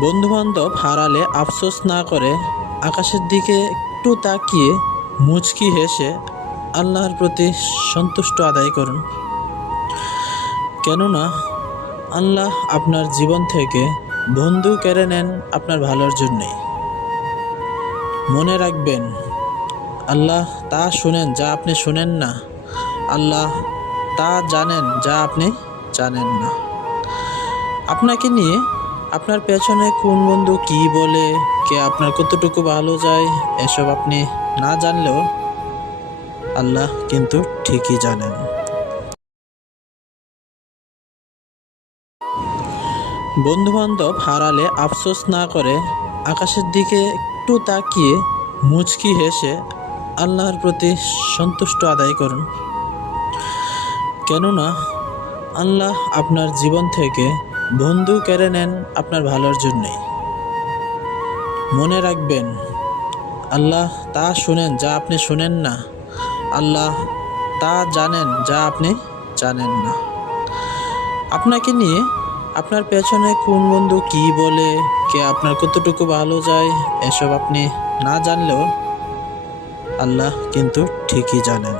বন্ধুবান্ধব হারালে আফসোস না করে আকাশের দিকে একটু তাকিয়ে মুচকি হেসে আল্লাহর প্রতি সন্তুষ্ট আদায় করুন। কেননা আল্লাহ আপনার জীবন থেকে বন্ধু কেড়ে নেন আপনার ভালোর জন্যেই। মনে রাখবেন, আল্লাহ তা শুনেন যা আপনি শুনেন না, আল্লাহ তা জানেন যা আপনি জানেন না। আপনাকে নিয়ে আপনার পেছনে কোন বন্ধু কি বলে, কে আপনার কতটুকু ভালো যায়, এসব আপনি না জানলেও আল্লাহ কিন্তু ঠিকই জানেন। বন্ধুবান্ধব হারালে আফসোস না করে আকাশের দিকে একটু তাকিয়ে মুচকি হেসে আল্লাহর প্রতি সন্তুষ্ট আদায় করুন। কেননা আল্লাহ আপনার জীবন থেকে বন্ধু কেড়ে নেন আপনার ভালোর জন্যেই। মনে রাখবেন, আল্লাহ তা শুনেন যা আপনি শুনেন না, আল্লাহ তা জানেন যা আপনি জানেন না। আপনাকে নিয়ে আপনার পেছনে কোন বন্ধু কি বলে, কে আপনার কতটুকু ভালো যায়, এসব আপনি না জানলেও আল্লাহ কিন্তু ঠিকই জানেন।